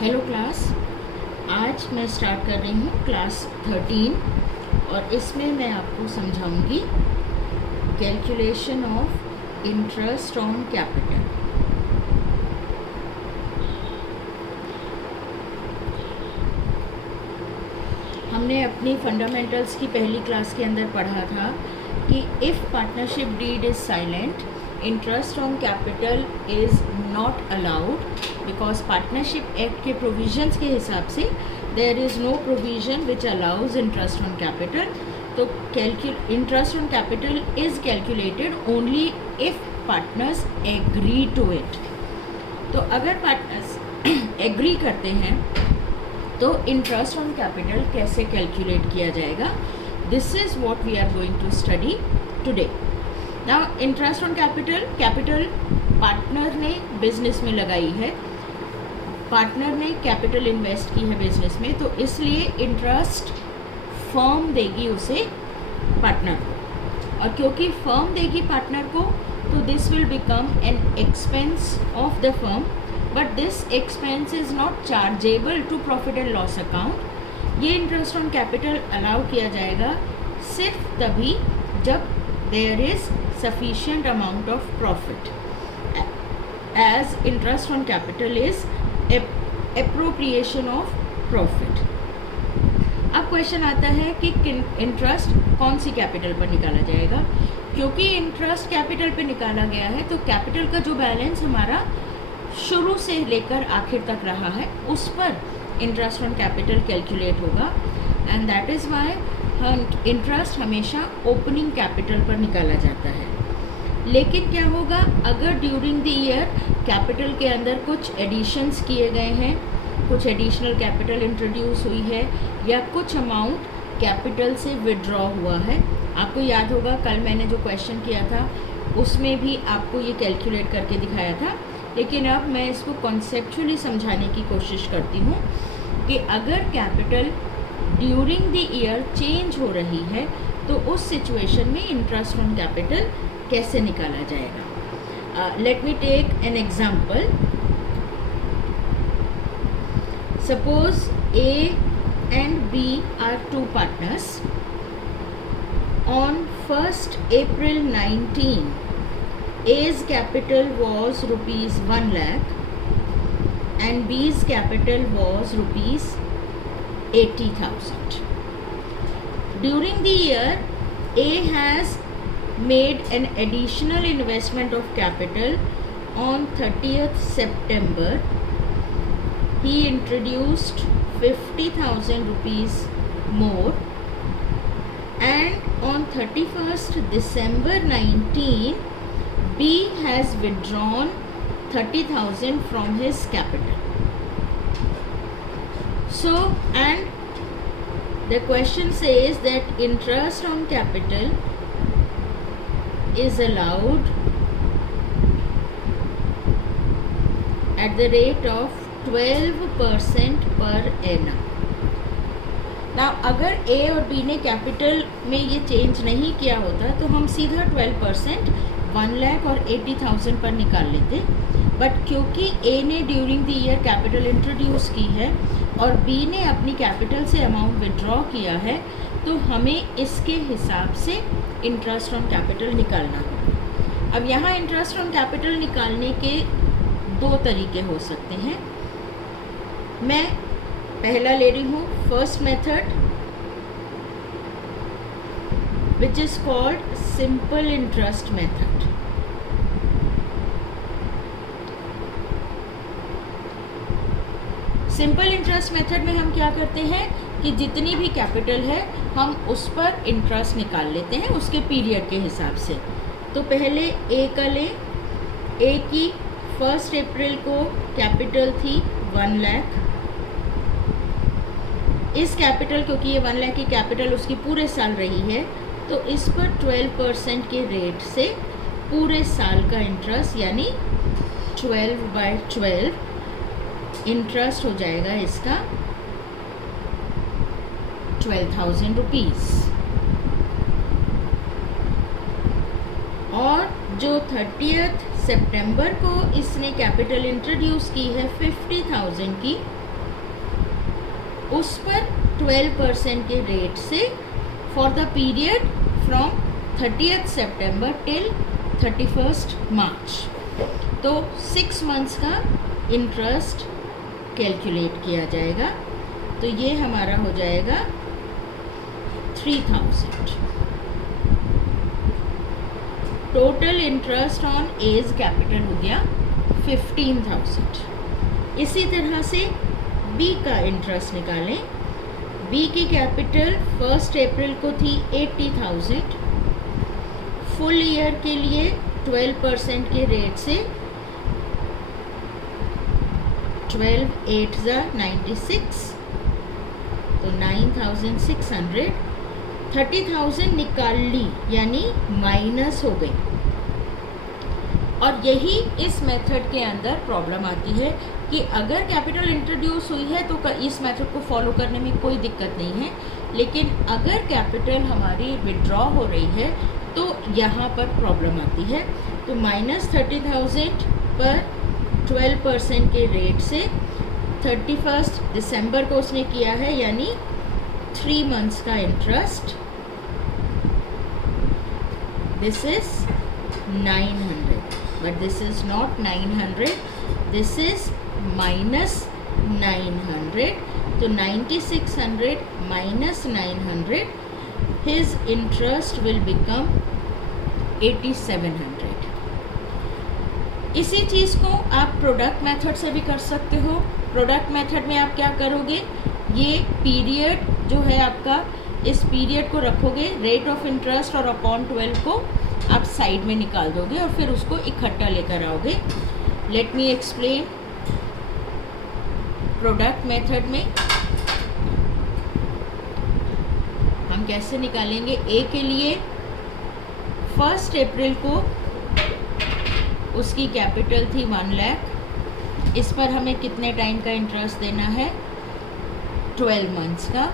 Hello class. आज मैं start कर रही हूँ क्लास 13 और इसमें मैं आपको समझाऊंगी calculation of interest on capital. हमने अपनी फंडामेंटल्स की पहली क्लास के अंदर पढ़ा था कि if partnership deed is silent, interest on capital is not allowed because partnership act के प्रोविजंस के हिसाब से there is no provision which allows interest on capital. तो interest on capital is calculated only if partners agree to it. तो अगर partners agree करते हैं तो इंटरेस्ट ऑन कैपिटल कैसे कैलकुलेट किया जाएगा, this is what we are going to study today. Now interest on capital partner ने business में लगाई है, पार्टनर ने कैपिटल इन्वेस्ट की है बिजनेस में, तो इसलिए इंटरेस्ट फर्म देगी उसे पार्टनर को, और क्योंकि फर्म देगी पार्टनर को तो this will become an expense of the firm, but this expense is not chargeable to profit and loss account. ये इंटरेस्ट ऑन कैपिटल अलाउ किया जाएगा सिर्फ तभी जब there is sufficient amount of profit, as interest on capital is appropriation of profit। अब question आता है कि इंटरेस्ट कौन सी कैपिटल पर निकाला जाएगा। क्योंकि इंटरेस्ट कैपिटल पे निकाला गया है तो कैपिटल का जो बैलेंस हमारा शुरू से लेकर आखिर तक रहा है उस पर इंटरेस्ट ऑन कैपिटल कैलकुलेट होगा, and that is why interest हमेशा ओपनिंग कैपिटल पर निकाला जाता है। लेकिन क्या होगा अगर ड्यूरिंग द ईयर कैपिटल के अंदर कुछ एडिशंस किए गए हैं, कुछ एडिशनल कैपिटल इंट्रोड्यूस हुई है, या कुछ अमाउंट कैपिटल से विड्रॉ हुआ है। आपको याद होगा कल मैंने जो क्वेश्चन किया था उसमें भी आपको ये कैलकुलेट करके दिखाया था, लेकिन अब मैं इसको कॉन्सेप्चुअली समझाने की कोशिश करती हूँ कि अगर capital during the year change हो रही है तो उस सिचुएशन में इंटरेस्ट ऑन कैपिटल कैसे निकाला जाएगा। Let me take an example. Suppose A and B are two partners. On 1st April 19, A's capital was rupees 1 lakh and B's capital was rupees 80,000. During the year, A has made an additional investment of capital on 30th September. He introduced 50,000 rupees more, and on 31st December 19, B has withdrawn 30,000 from his capital. So, and the question says that interest on capital is allowed at the rate of 12% per annum. Now, अगर A और B ने capital में ये change नहीं किया होता तो हम सीधा 12% 1 लाख और 80,000 पर निकाल लेते, बट क्योंकि A ने during the year capital introduce की है और B ने अपनी कैपिटल से अमाउंट विड्रॉ किया है तो हमें इसके हिसाब से इंटरेस्ट ऑन कैपिटल निकालना होगा। अब यहाँ इंटरेस्ट ऑन कैपिटल निकालने के दो तरीके हो सकते हैं। मैं पहला ले रही हूँ first method which is called simple interest method. Simple interest method में हम क्या करते हैं कि जितनी भी कैपिटल है हम उस पर इंटरेस्ट निकाल लेते हैं उसके पीरियड के हिसाब से। तो पहले ए का लें। ए की 1st April को कैपिटल थी 1 लाख। इस कैपिटल, क्योंकि ये 1 लाख की कैपिटल उसकी पूरे साल रही है, तो इस पर 12% के रेट से पूरे साल का इंटरेस्ट यानी 12/12 इंटरेस्ट हो जाएगा इसका 12,000 रुपीज़। और जो 30th सितंबर को इसने कैपिटल इंट्रोड्यूस की है 50,000 की, उस पर 12% के रेट से for the period from 30th September till 31st March। तो 6 मंथ्स का इंटरेस्ट कैलकुलेट किया जाएगा। तो ये हमारा हो जाएगा 3000। Total interest on A's capital हो गया 15,000। इसी तरह से बी का इंटरेस्ट निकालें। बी की कैपिटल 1 अप्रैल को थी 80,000। फुल ईयर के लिए 12% के रेट से 12 8 96, तो 9,600। 30,000 निकाल ली यानी माइनस हो गई। और यही इस मेथड के अंदर प्रॉब्लम आती है कि अगर कैपिटल इंट्रोड्यूस हुई है तो इस मेथड को फॉलो करने में कोई दिक्कत नहीं है, लेकिन अगर कैपिटल हमारी विड्रॉ हो रही है तो यहाँ पर प्रॉब्लम आती है। तो -30,000 पर 12% के रेट से 31 दिसंबर को उसने किया है, यानी 3 मंथ्स का interest. This is 900, but this is not 900, this is -900। तो 9600 minus 900, his interest will become 8700। इसी चीज़ को आप प्रोडक्ट मेथड से भी कर सकते हो। प्रोडक्ट मेथड में आप क्या करोगे, ये पीरियड जो है आपका, इस पीरियड को रखोगे, रेट ऑफ इंटरेस्ट और अपॉन 12 को आप साइड में निकाल दोगे और फिर उसको इकट्ठा लेकर आओगे। Let me explain. Product method में हम कैसे निकालेंगे। ए के लिए 1 अप्रैल को उसकी कैपिटल थी 1 लाख। इस पर हमें कितने टाइम का इंटरेस्ट देना है, 12 मंथ्स का।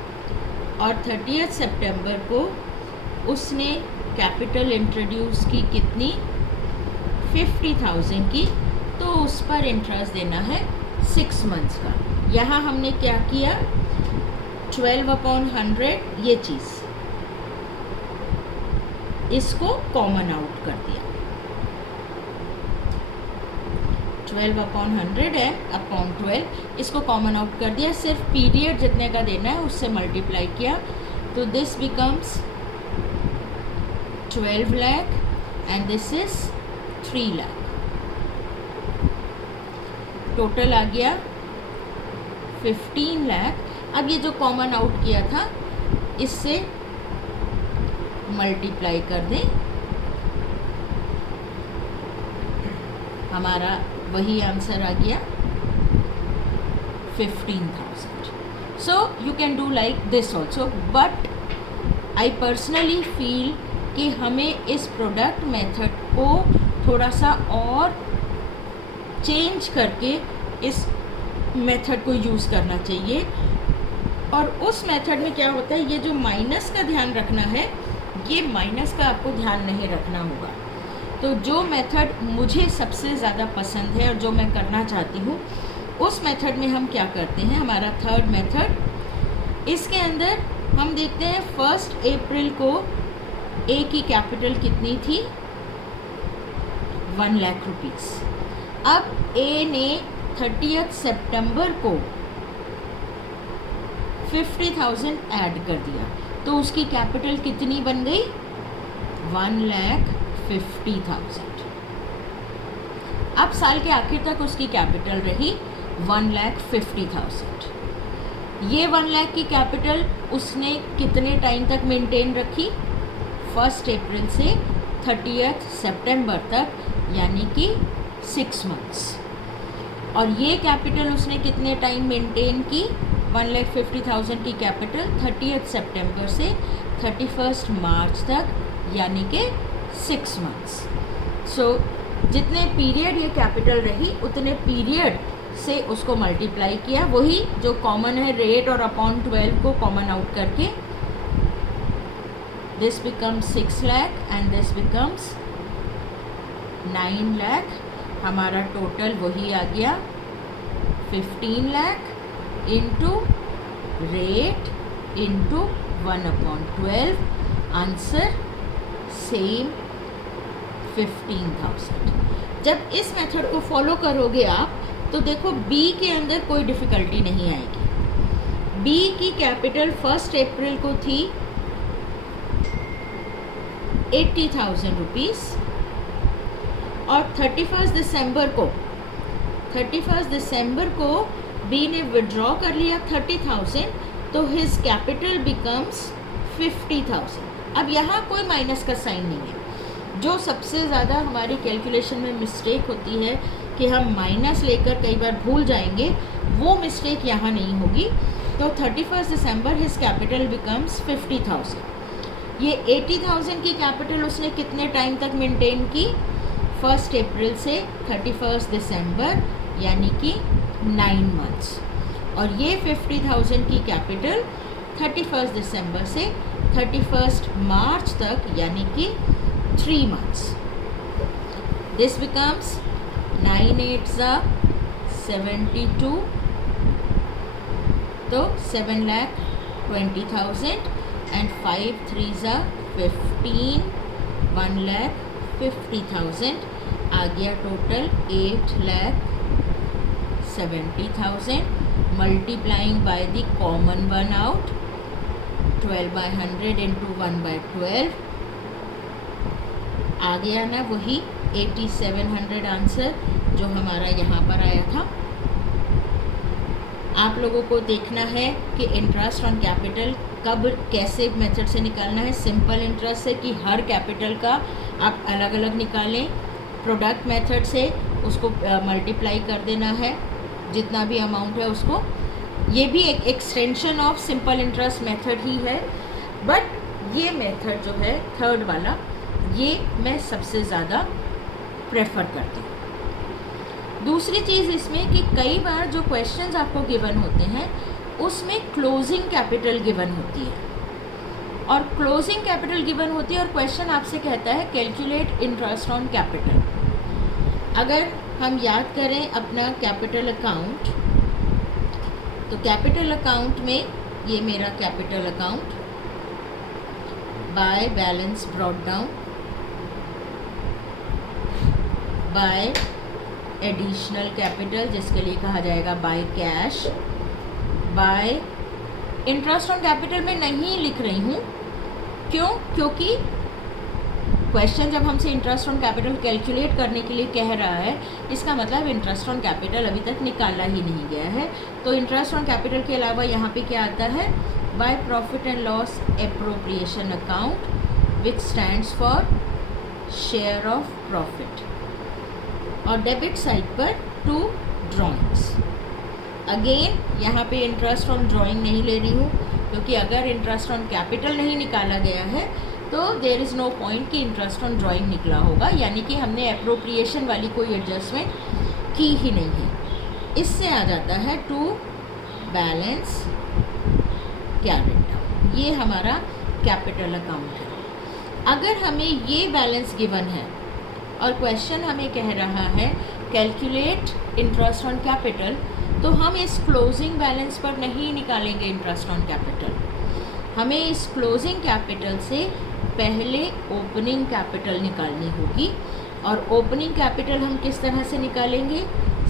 और 30th सितंबर को उसने कैपिटल इंट्रोड्यूस की कितनी, 50,000 की, तो उस पर इंटरेस्ट देना है 6 मंथ्स का। यहाँ हमने क्या किया, 12/100 ये चीज़, इसको कॉमन आउट कर दिया। 12/100 है अपॉन 12, इसको कॉमन आउट कर दिया। सिर्फ पीरियड जितने का देना है उससे मल्टीप्लाई किया, तो this becomes 12 lakh and this is 3 lakh. Total आ गया 15 लाख। अब ये जो कॉमन आउट किया था इससे मल्टीप्लाई कर दें, हमारा वही आंसर आ गया 15,000। So you can do like this also, but I personally feel कि हमें इस प्रोडक्ट मेथड को थोड़ा सा और चेंज करके इस मेथड को यूज़ करना चाहिए। और उस मेथड में क्या होता है, ये जो माइनस का ध्यान रखना है, ये माइनस का आपको ध्यान नहीं रखना होगा। तो जो मेथड मुझे सबसे ज़्यादा पसंद है और जो मैं करना चाहती हूँ, उस मेथड में हम क्या करते हैं, हमारा थर्ड मेथड, इसके अंदर हम देखते हैं 1 अप्रैल को ए की कैपिटल कितनी थी, 1 लाख रुपीज़। अब ए ने 30th सितंबर को 50,000 ऐड कर दिया, तो उसकी कैपिटल कितनी बन गई, 1,50,000। अब साल के आखिर तक उसकी कैपिटल रही 1,50,000। ये 1 लाख की कैपिटल उसने कितने टाइम तक मेंटेन रखी, 1 अप्रैल से 30th सितंबर तक, यानी कि 6 मंथ्स। और ये कैपिटल उसने कितने टाइम मेंटेन की, 1,50,000 की कैपिटल 30th सितंबर से 31st मार्च तक, यानी कि 6 मंथ्स। सो जितने पीरियड ये कैपिटल रही उतने पीरियड से उसको मल्टीप्लाई किया, वही जो कॉमन है रेट और अपॉन 12 को कॉमन आउट करके, this becomes 6 lakh and this becomes 9 lakh. हमारा टोटल वही आ गया 15 lakh into rate into 1/12, answer same 15,000। जब इस मेथड को फॉलो करोगे आप तो देखो बी के अंदर कोई डिफ़िकल्टी नहीं आएगी। बी की कैपिटल 1 अप्रैल को थी 80,000 रुपीज़ और 31 दिसंबर को बी ने विड्रॉ कर लिया 30,000, तो हिज कैपिटल बिकम्स 50,000। अब यहाँ कोई माइनस का साइन नहीं है। जो सबसे ज़्यादा हमारी कैलकुलेशन में मिस्टेक होती है कि हम माइनस लेकर कई बार भूल जाएंगे, वो मिस्टेक यहाँ नहीं होगी। तो 31 दिसंबर हिज कैपिटल बिकम्स 50,000। ये 80,000 की कैपिटल उसने कितने टाइम तक मेंटेन की? 1 अप्रैल से 31 दिसंबर, यानी कि 9 मंथ्स। और ये 50,000 की कैपिटल 31 दिसंबर से 31 मार्च तक, यानी कि 3 मंथ्स। दिस बिकम्स 9 8 72, तो 7,20,000 एंड 5 3 15, 1,50,000। आ गया total 8,70,000 multiplying by the common one out 12/100 into 1/12। आ गया ना वही 8,700 आंसर जो हमारा यहाँ पर आया था। आप लोगों को देखना है कि इंटरेस्ट ऑन कैपिटल कब कैसे मेथड से निकालना है। सिंपल इंटरेस्ट से कि हर कैपिटल का आप अलग अलग निकालें, प्रोडक्ट मेथड से उसको मल्टीप्लाई कर देना है जितना भी अमाउंट है उसको। ये भी एक extension of simple interest method ही है, बट ये मेथड जो है थर्ड वाला, ये मैं सबसे ज़्यादा प्रेफर करती हूँ। दूसरी चीज़ इसमें कि कई बार जो क्वेश्चंस आपको गिवन होते हैं उसमें क्लोजिंग कैपिटल गिवन होती है, और क्लोजिंग कैपिटल गिवन होती है और क्वेश्चन आपसे कहता है कैलकुलेट इंटरेस्ट ऑन कैपिटल। अगर हम याद करें अपना कैपिटल अकाउंट, तो कैपिटल अकाउंट में ये मेरा capital account by balance brought down by additional capital, जिसके लिए कहा जाएगा by cash, bye interest on capital में नहीं लिख रही हूँ। क्यों? क्योंकि क्वेश्चन जब हमसे इंटरेस्ट ऑन कैपिटल कैलकुलेट करने के लिए कह रहा है, इसका मतलब इंटरेस्ट ऑन कैपिटल अभी तक निकाला ही नहीं गया है। तो इंटरेस्ट ऑन कैपिटल के अलावा यहाँ पे क्या आता है? By profit and loss appropriation account which stands for share of profit, और डेबिट साइड पर 2 ड्राइंग्स। अगेन यहाँ पे इंटरेस्ट ऑन ड्राइंग नहीं ले रही हूँ, क्योंकि अगर इंटरेस्ट ऑन कैपिटल नहीं निकाला गया है तो देयर इज़ नो पॉइंट कि इंटरेस्ट ऑन ड्राइंग निकला होगा, यानी कि हमने एप्रोप्रिएशन वाली कोई एडजस्टमेंट की ही नहीं है। इससे आ जाता है टू बैलेंस कैरिड डाउन। ये हमारा कैपिटल अकाउंट है। अगर हमें ये बैलेंस गिवन है और क्वेश्चन हमें कह रहा है कैलकुलेट इंटरेस्ट ऑन कैपिटल, तो हम इस क्लोजिंग बैलेंस पर नहीं निकालेंगे इंटरेस्ट ऑन कैपिटल। हमें इस क्लोजिंग कैपिटल से पहले ओपनिंग कैपिटल निकालनी होगी। और ओपनिंग कैपिटल हम किस तरह से निकालेंगे?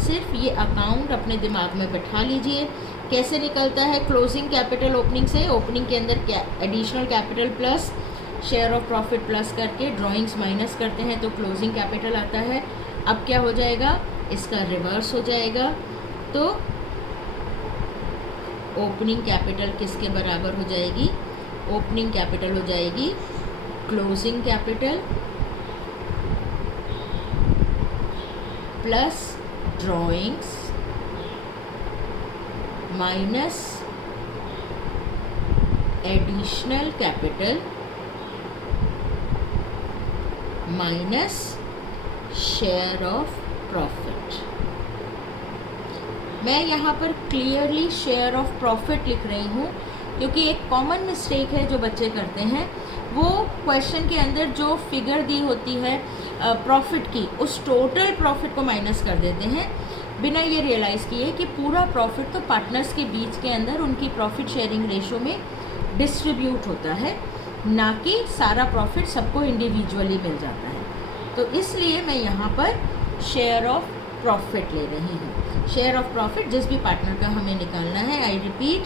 सिर्फ ये अकाउंट अपने दिमाग में बैठा लीजिए। कैसे निकलता है क्लोजिंग कैपिटल ओपनिंग से? ओपनिंग के अंदर additional capital plus share of profit plus करके ड्राइंग्स माइनस करते हैं तो क्लोजिंग कैपिटल आता है। अब क्या हो जाएगा? इसका रिवर्स हो जाएगा। तो ओपनिंग कैपिटल किसके बराबर हो जाएगी? ओपनिंग कैपिटल हो जाएगी closing capital plus drawings minus additional capital minus share of profit. मैं यहाँ पर क्लियरली शेयर ऑफ प्रॉफिट लिख रही हूँ, क्योंकि एक कॉमन मिस्टेक है जो बच्चे करते हैं, वो क्वेश्चन के अंदर जो फिगर दी होती है प्रॉफिट की, उस टोटल प्रॉफिट को माइनस कर देते हैं। बिना ये रियलाइज़ किए कि पूरा प्रॉफिट तो पार्टनर्स के बीच के अंदर उनकी प्रॉफिट शेयरिंग रेशो में डिस्ट्रीब्यूट होता है, ना कि सारा प्रॉफिट सबको इंडिविजुअली मिल जाता है। तो इसलिए मैं यहाँ पर शेयर ऑफ प्रॉफिट ले रही हूँ। शेयर ऑफ प्रॉफिट जिस भी पार्टनर का हमें निकालना है, I repeat,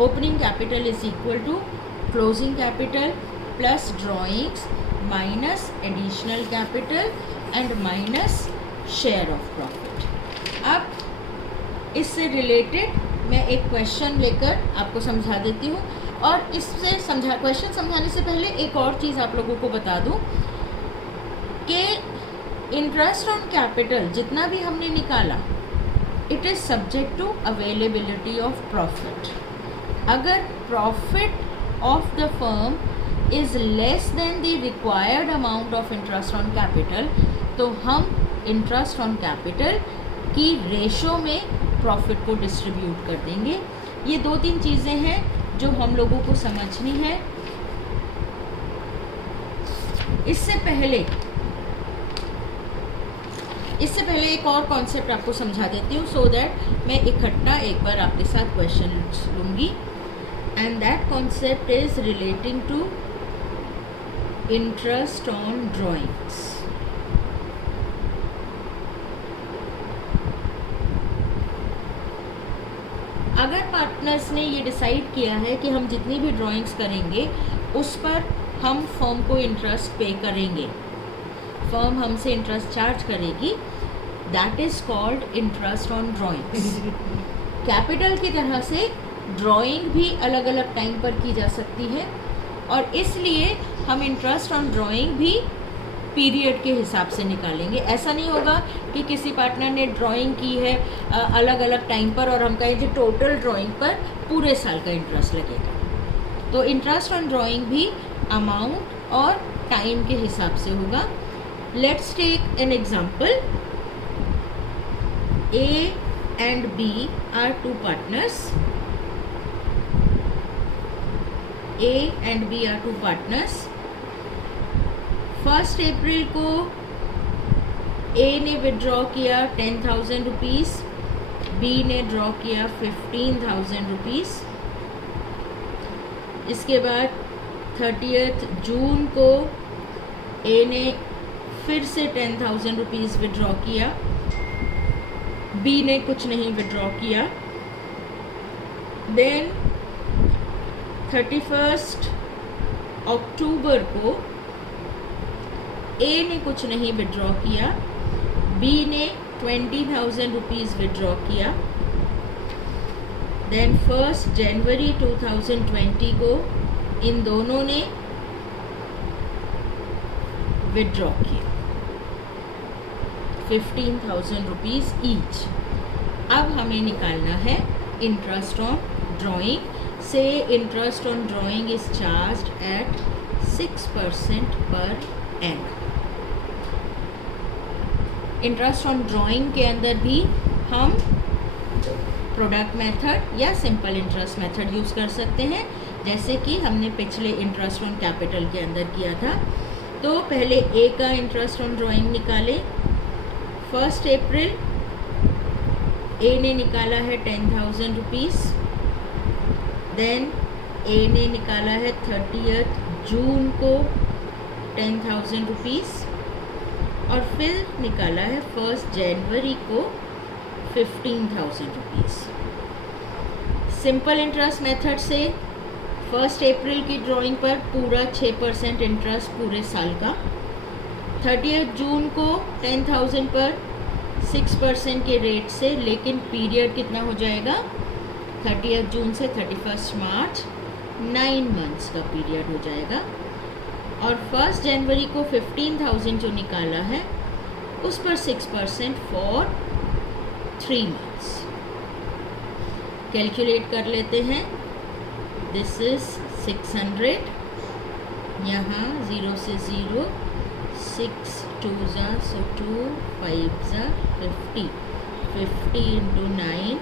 opening capital is equal to closing capital plus drawings minus additional capital and minus share of profit. अब इससे रिलेटेड मैं एक क्वेश्चन लेकर आपको समझा देती हूँ, और इससे क्वेश्चन समझाने से पहले एक और चीज़ आप लोगों को बता दूँ कि इंटरेस्ट ऑन कैपिटल जितना भी हमने निकाला, it is subject to availability of profit. अगर profit of the firm is less than the required amount of interest on capital, तो हम इंटरेस्ट ऑन कैपिटल की रेशो में प्रॉफिट को डिस्ट्रीब्यूट कर देंगे। ये 2-3 चीज़ें हैं जो हम लोगों को समझनी है। इससे पहले एक और कॉन्सेप्ट आपको समझा देती हूँ, सो दैट मैं इकट्ठा एक बार आपके साथ क्वेश्चन लूँगी, and that concept is relating to interest on drawings. अगर पार्टनर्स ने ये डिसाइड किया है कि हम जितनी भी ड्राइंग्स करेंगे उस पर हम फर्म को इंटरेस्ट पे करेंगे, फर्म हमसे इंटरेस्ट चार्ज करेगी, that is called interest on drawings. Capital की तरह से ड्राइंग भी अलग अलग टाइम पर की जा सकती है, और इसलिए हम इंटरेस्ट ऑन ड्राइंग भी पीरियड के हिसाब से निकालेंगे। ऐसा नहीं होगा कि किसी पार्टनर ने ड्राइंग की है अलग अलग टाइम पर और हम कहें कि टोटल ड्राइंग पर पूरे साल का इंटरेस्ट लगेगा। तो इंटरेस्ट ऑन ड्राइंग भी अमाउंट और टाइम के हिसाब से होगा। Let's take an example. A and B are two partners. A and B are two partners. 1 अप्रैल को A ने विड्रॉ किया 10,000 रुपीज़, B ने ड्रॉ किया 15,000 रुपीज़। इसके बाद 30 जून को A ने फिर से 10,000 रुपीज़ विड्रॉ किया, B ने कुछ नहीं विड्रॉ किया। देन 31 अक्टूबर को A ने कुछ नहीं विड्रॉ किया, B ने 20,000 रुपीज़ विड्रॉ किया। देन 1 जनवरी 2020 को इन दोनों ने विड्रॉ किया 15,000 रुपीज़ ईच। अब हमें निकालना है इंटरेस्ट ऑन ड्राइंग। से interest on drawing is charged at 6% per annum. Interest on drawing के अंदर भी हम प्रोडक्ट मेथड या सिंपल इंटरेस्ट मेथड यूज़ कर सकते हैं, जैसे कि हमने पिछले इंटरेस्ट ऑन कैपिटल के अंदर किया था। तो पहले ए का इंटरेस्ट ऑन ड्राइंग निकाले। 1 अप्रैल ए ने निकाला है 10,000 रुपीज़। देन ए ने निकाला है 30 जून को 10,000 रुपीज़, और फिर निकाला है 1 जनवरी को 15,000 रुपीज़। सिंपल इंटरेस्ट मेथड से 1 अप्रैल की ड्राइंग पर पूरा 6% इंटरेस्ट पूरे साल का, 30 जून को 10,000 पर 6% के रेट से, लेकिन पीरियड कितना हो जाएगा 30 जून से 31 मार्च, 9 मंथ्स का पीरियड हो जाएगा। और 1 जनवरी को 15,000 जो निकाला है उस पर 6% फॉर 3 मंथ्स। कैलकुलेट कर लेते हैं। दिस इज 600, यहाँ 0 से 0, 6 2 ज़ा, सो 2 5 ज़ा 50, 50 इंटू 9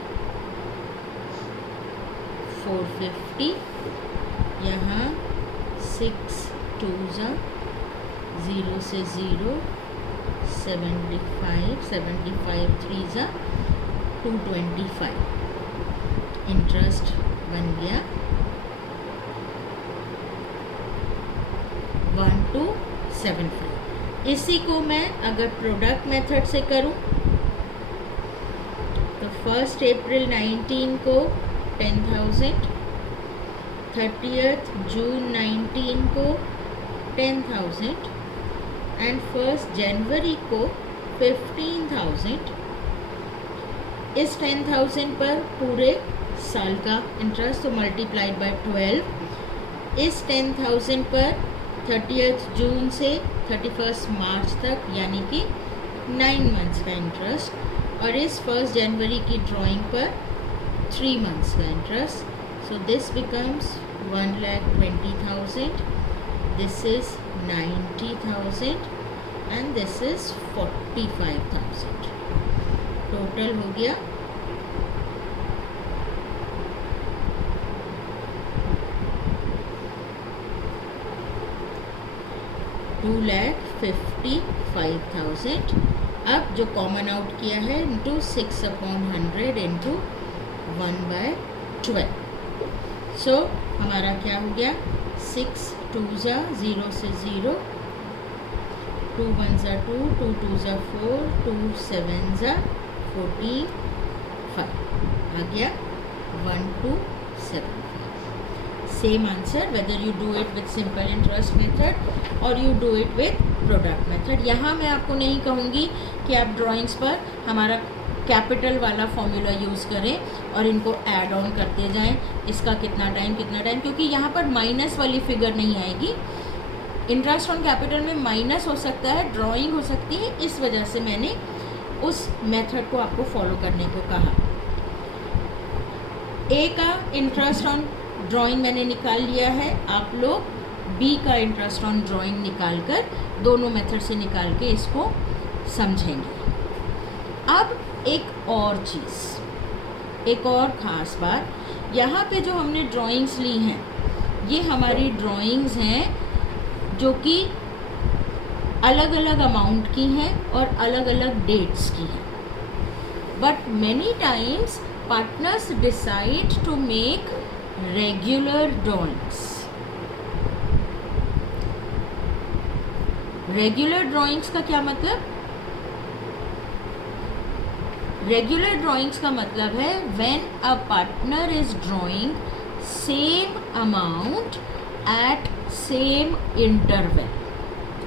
450, यहाँ 6 2 ज़ा, 0 से 0, 75, 75 3 ज़ा 225 इंटरेस्ट बन गया 1275। इसी को मैं अगर प्रोडक्ट मेथड से करूं तो 1 अप्रैल 19 को 10,000, 30 जून 19 को 10,000 एंड 1 जनवरी को 15,000। इस 10,000 पर पूरे साल का इंटरेस्ट तो मल्टीप्लाइड बाय 12। इस 10,000 पर 30 जून से 31 मार्च तक यानी कि 9 मंथ्स का इंटरेस्ट, और इस 1 जनवरी की ड्राइंग पर 3 मंथ्स का interest. So this becomes 1,20,000, this is 90,000 and this is 45,000। Total हो गया 2,55,000। अब जो कॉमन आउट किया है इंटू 6/100 इंटू 1/12। सो हमारा क्या हो गया 6 2 0 से 0, 2 1 2, 2 2 4, 2 7 45 आ गया 1275। Same answer whether you do it with simple interest method और you do it with product method. यहाँ मैं आपको नहीं कहूँगी कि आप ड्राइंग्स पर हमारा कैपिटल वाला फॉर्मूला यूज़ करें और इनको ऐड ऑन करते जाएं, इसका कितना टाइम, क्योंकि यहाँ पर माइनस वाली फिगर नहीं आएगी। इंटरेस्ट ऑन कैपिटल में माइनस हो सकता है, ड्राइंग हो सकती है, इस वजह से मैंने उस मेथड को आपको फॉलो करने को कहा। ए का इंटरेस्ट ऑन ड्राइंग मैंने निकाल लिया है, आप लोग बी का इंटरेस्ट ऑन ड्राइंग निकाल कर दोनों मेथड से निकाल के इसको समझेंगे। अब एक और चीज़, एक और ख़ास बात, यहाँ पे जो हमने ड्राइंग्स ली हैं ये हमारी ड्राइंग्स हैं जो कि अलग अलग अमाउंट की हैं और अलग अलग डेट्स की हैं। But many times partners decide to make regular drawings. Regular drawings का क्या मतलब? रेगुलर ड्राइंग्स का मतलब है when a partner is drawing same amount at same interval.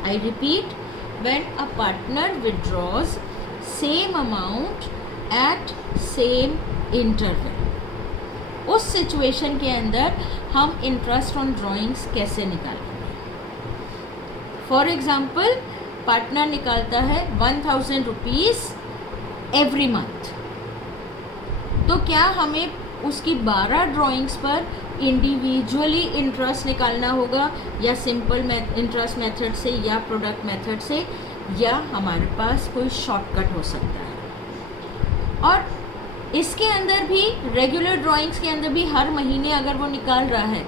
I repeat, when a partner withdraws same amount at same interval. उस situation के अंदर हम इंटरेस्ट ऑन ड्राइंग्स कैसे निकालेंगे? फॉर एग्जाम्पल, पार्टनर निकालता है 1,000 रुपीज़ एवरी मंथ, तो क्या हमें उसकी 12 ड्राइंग्स पर इंडिविजुअली इंटरेस्ट निकालना होगा, या सिंपल इंटरेस्ट मेथड से, या प्रोडक्ट मेथड से, या हमारे पास कोई शॉर्टकट हो सकता है? और इसके अंदर भी, रेगुलर ड्राइंग्स के अंदर भी हर महीने अगर वो निकाल रहा है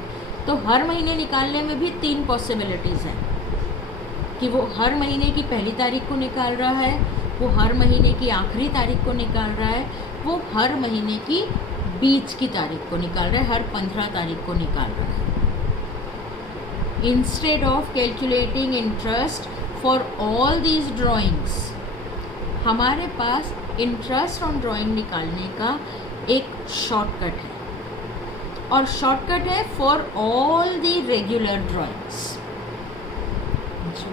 तो हर महीने निकालने में भी 3 पॉसिबिलिटीज़ हैं कि वो हर महीने की पहली तारीख को निकाल रहा है, वो हर महीने की आखिरी तारीख को निकाल रहा है, वो हर महीने की बीच की तारीख को निकाल रहा है, हर 15 तारीख को निकाल रहा है। Instead of calculating interest for all these drawings, हमारे पास इंटरेस्ट ऑन ड्राइंग निकालने का एक शॉर्टकट है, और शॉर्टकट है for all the regular drawings.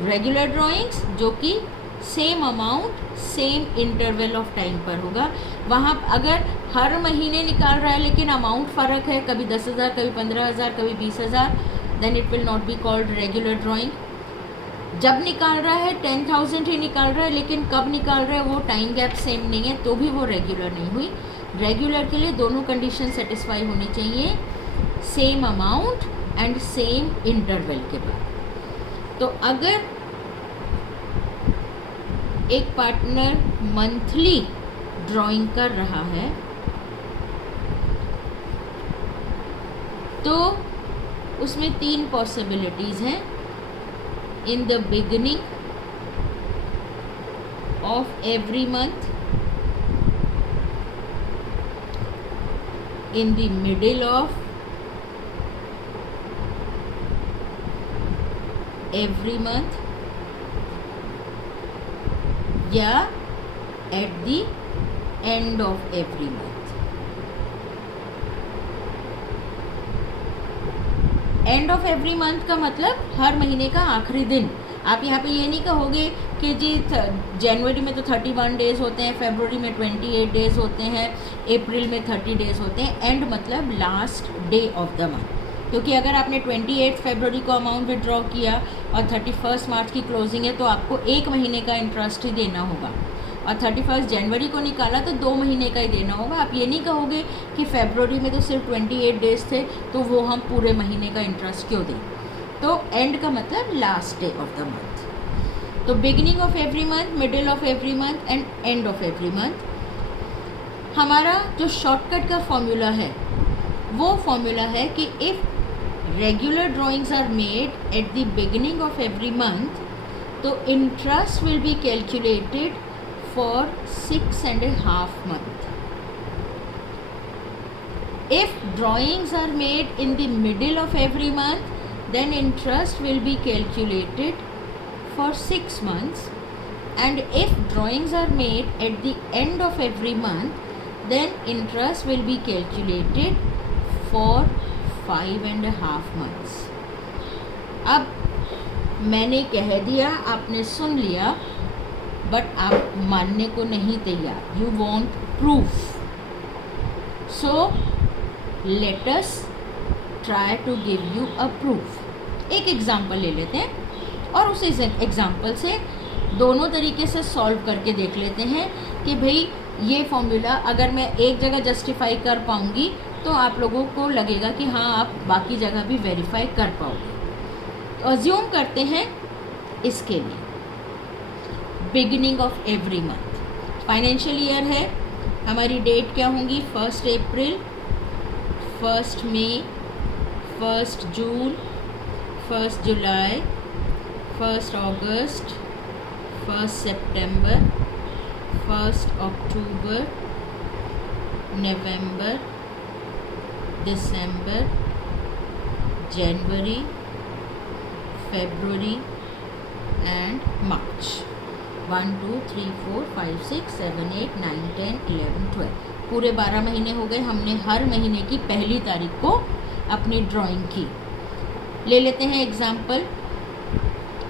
Regular drawings जो कि same amount same interval of time पर होगा। वहाँ अगर हर महीने निकाल रहा है लेकिन अमाउंट फ़र्क है, कभी 10,000, कभी 15,000, कभी 20,000, then it will not be called regular drawing. जब निकाल रहा है 10,000 ही निकाल रहा है, लेकिन कब निकाल रहा है वो टाइम गैप सेम नहीं है, तो भी वो रेगुलर नहीं हुई। रेगुलर के लिए दोनों कंडीशन सेटिस्फाई होनी चाहिए, same amount and same interval के बाद। तो अगर एक पार्टनर मंथली ड्राइंग कर रहा है तो उसमें 3 पॉसिबिलिटीज़ हैं। In the beginning of every month, in the middle of every month या at the end of every month. And of every month का मतलब हर महीने का आखिरी दिन. आप यहाँ पे ये नहीं कहोगे कि जी जनवरी में तो 31 डेज़ होते हैं, फरवरी में 28 डेज़ होते हैं, अप्रैल में 30 डेज़ होते हैं. एंड मतलब last day of the month. क्योंकि अगर आपने 28 फरवरी को अमाउंट विड्रॉ किया और 31 मार्च की क्लोजिंग है तो आपको एक महीने का इंटरेस्ट ही देना होगा. और 31 जनवरी को निकाला तो 2 महीने का ही देना होगा. आप ये नहीं कहोगे कि फरवरी में तो सिर्फ 28 डेज़ थे तो वो हम पूरे महीने का इंटरेस्ट क्यों दें. तो एंड का मतलब last day of the month. तो beginning of every month, middle of every month and end of every month. हमारा जो शॉर्टकट का फॉर्मूला है वो फॉर्मूला है कि if regular drawings are made at the beginning of every month तो interest will be calculated for 6.5 months. If drawings are made in the middle of every month, then interest will be calculated for 6 months. And if drawings are made at the end of every month, then interest will be calculated for 5.5 months. अब मैंने कह दिया, आपने सुन लिया, but आप मानने को नहीं तैयार. You want proof. So let us try to give you a proof. एक एग्ज़ाम्पल ले लेते हैं और उस एग्ज़ाम्पल से दोनों तरीके से सॉल्व करके देख लेते हैं कि भाई ये फॉर्मूला अगर मैं एक जगह जस्टिफाई कर पाऊँगी तो आप लोगों को लगेगा कि हाँ आप बाकी जगह भी वेरीफाई कर पाओगे. तो अज्यूम करते हैं इसके लिए beginning of every month. Financial year है, हमारी डेट क्या होंगी? 1 अप्रैल, 1 मई, 1 जून, 1 जुलाई, 1 अगस्त, 1 सितंबर, 1 अक्टूबर, नवंबर, दिसंबर, जनवरी, फरवरी एंड मार्च. 1 2 3 4 5 6 7 8 9 10 11 12 पूरे 12 महीने हो गए. हमने हर महीने की पहली तारीख को अपनी ड्राइंग की. ले लेते हैं एग्ज़ाम्पल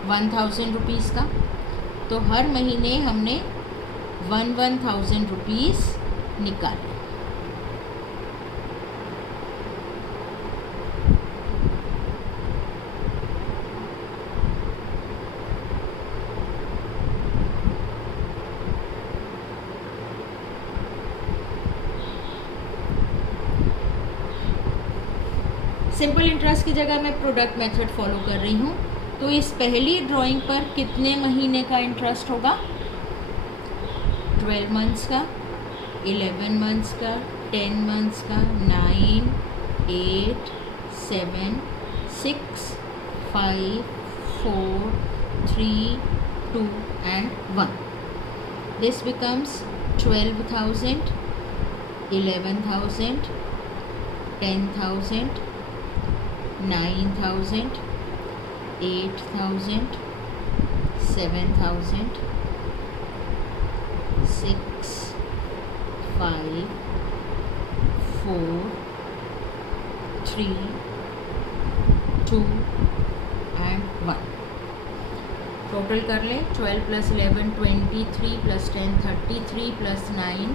1000 रुपीज़ का. तो हर महीने हमने 1000 रुपीज़ निकाले. सिंपल इंटरेस्ट की जगह मैं प्रोडक्ट मेथड फॉलो कर रही हूँ. तो इस पहली ड्राइंग पर कितने महीने का इंटरेस्ट होगा? 12 मंथ्स का, 11 मंथ्स का, 10 मंथ्स का, 9, 8, 7, 6, 5, 4, 3, 2 and 1. This becomes 12,000, 11,000, 10,000, 9,000, 8,000, 7,000, 6, 5, 4, 3, 2 and 1. Total कर लें. 12 + 11 23 + 10 33 + 9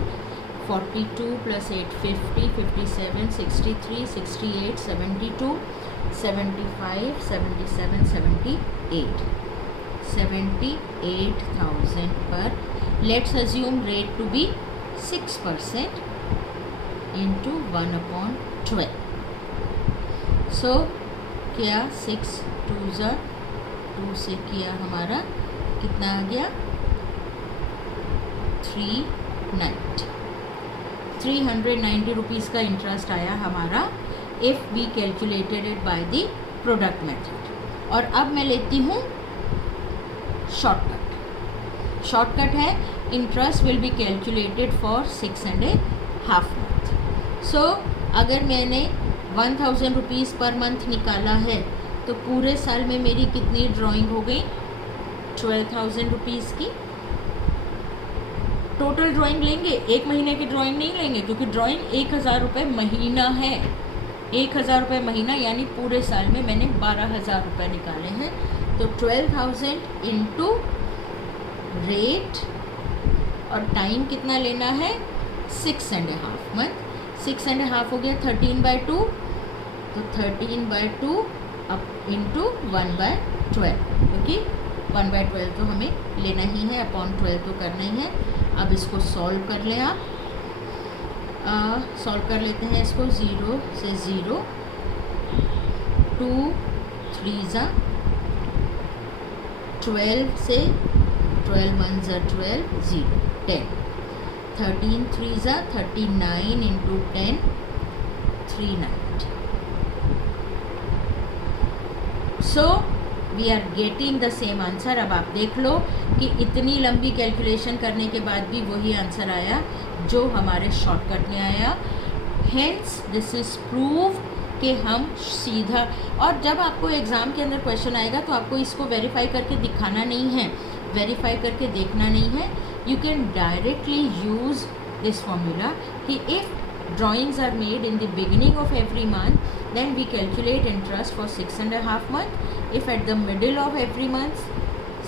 42 + 8 50 57 63 68 72 75 77 78 78,000 पर let's assume rate to be 6% into 1/12. So क्या 6 2 2 से किया हमारा कितना आ गया? 390 रुपीज़ का इंटरेस्ट आया हमारा if we calculated it by the product method. और अब मैं लेती हूँ शॉर्टकट. शॉर्टकट है interest will be calculated for 6.5 month. So अगर मैंने 1000 रुपीज़ पर मंथ निकाला है तो पूरे साल में मेरी कितनी ड्राइंग हो गई? 12,000 रुपीज़ की टोटल ड्राइंग लेंगे, एक महीने की ड्राइंग नहीं लेंगे, क्योंकि ड्राइंग 1000 रुपये महीना है। 1000 रुपये महीना यानी पूरे साल में मैंने 12,000 रुपये निकाले हैं। तो 12,000 इंटू रेट और टाइम कितना लेना है? 6.5 मंथ। 6.5 हो गया 13/2, तो 13/2 अप इंटू 1/12, क्योंकि 1/12 तो हमें लेना ही है, अपॉन 12 तो करना ही है। अब इसको सॉल्व कर लें आप, सॉल्व कर लेते हैं इसको। 0 से 0, 2 3 ज़ा 12 से 12 1 ज़ा 12, 0 10, 13 3 ज़ा 39 into 10, 390। So we are getting the same answer. अब आप देख लो कि इतनी लंबी कैलकुलेशन करने के बाद भी वही आंसर आया जो हमारे शॉर्टकट में आया। हेंस दिस इज प्रूव कि हम सीधा, और जब आपको एग्ज़ाम के अंदर क्वेश्चन आएगा तो आपको इसको वेरीफाई करके दिखाना नहीं है, वेरीफाई करके देखना नहीं है। You can directly use this formula कि if drawings are made in the beginning of every month, then we calculate interest for 6.5 month. If at the middle of every month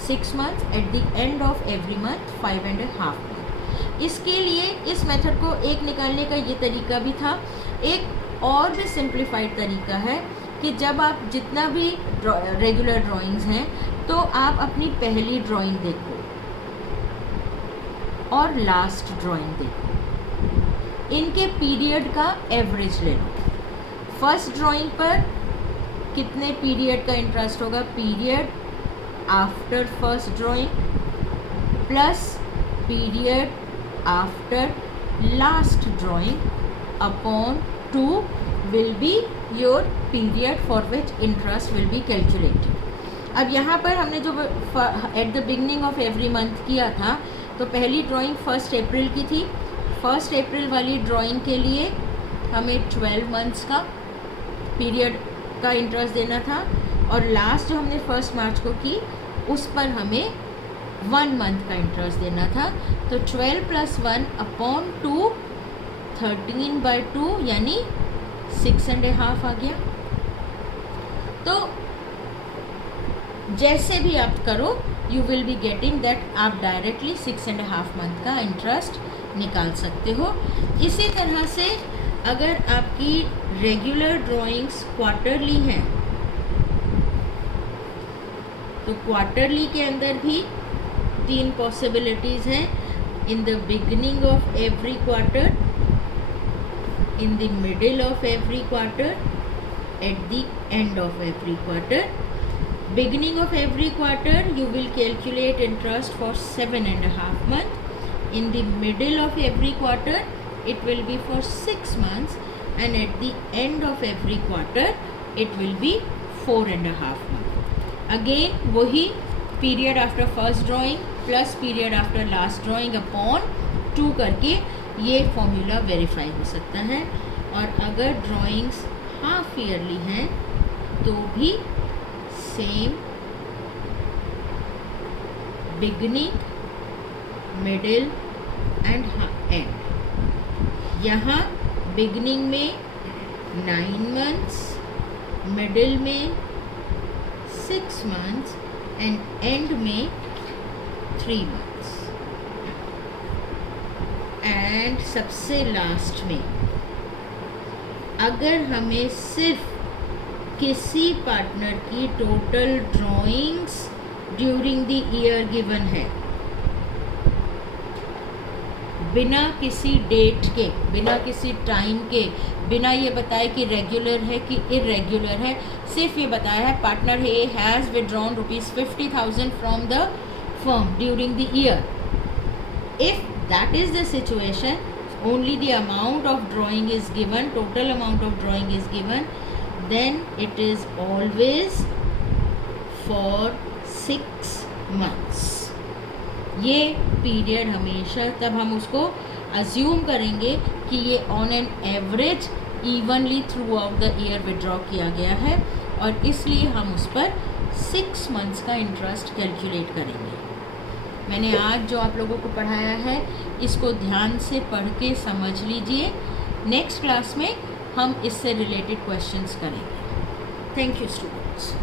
6 months, at the end of every month 5.5 month. इसके लिए इस method को एक निकालने का ये तरीका भी था। एक और भी सिंप्लीफाइड तरीका है कि जब आप जितना भी रेगुलर ड्राइंग्स हैं तो आप अपनी पहली ड्राइंग देखो और लास्ट ड्राइंग देखो, इनके पीरियड का एवरेज ले लो। फर्स्ट ड्राइंग पर कितने पीरियड का इंटरेस्ट होगा? Period after first drawing plus period after last drawing upon 2 will be your period for which interest will be calculated. अब यहाँ पर हमने जो at the beginning of every month किया था, तो पहली ड्राइंग 1 अप्रैल की थी। 1 अप्रैल वाली ड्राइंग के लिए हमें 12 मंथ्स का पीरियड का इंटरेस्ट देना था, और लास्ट जो हमने 1 मार्च को की उस पर हमें 1 मंथ का इंटरेस्ट देना था। तो 12 + 1 अपॉन 2, 13/2 यानी 6.5 आ गया। तो जैसे भी आप करो you will be getting that आप डायरेक्टली 6.5 मंथ का इंटरेस्ट निकाल सकते हो। इसी तरह से अगर आपकी रेगुलर ड्राइंग्स क्वार्टरली हैं तो क्वार्टरली के अंदर भी 3 पॉसिबिलिटीज़ हैं। In the beginning of every quarter, in the middle of every quarter, at the end of every quarter. Beginning of every quarter you will calculate interest for 7.5 months. In the middle of every quarter it will be for 6 months, and at the end of every quarter it will be 4.5 months. Again वही period after first drawing plus period after last drawing upon 2 करके ये formula verify हो सकता है। और अगर drawings half yearly हैं तो भी same beginning, middle and and. यहाँ बिगनिंग में 9 मंथ्स, मिडिल में 6 मंथ्स एंड एंड में 3 मंथ्स, एंड सबसे लास्ट में अगर हमें सिर्फ किसी पार्टनर की total drawings during the year given है, बिना किसी डेट के, बिना किसी टाइम के, बिना ये बताए कि रेगुलर है कि इरेगुलर है, सिर्फ ये बताया है partner A has withdrawn ₹50,000 from the firm during the year. If that is the situation, only the amount of drawing is given, total amount of drawing is given, then it is always for 6 months. ये period हमेशा, तब हम उसको assume करेंगे कि ये on an average evenly through out the year withdraw किया गया है और इसलिए हम उस पर 6 मंथ्स का इंटरेस्ट कैलकुलेट करेंगे। मैंने आज जो आप लोगों को पढ़ाया है इसको ध्यान से पढ़ के समझ लीजिए। नेक्स्ट क्लास में हम इससे रिलेटेड क्वेश्चंस करेंगे। Thank you students.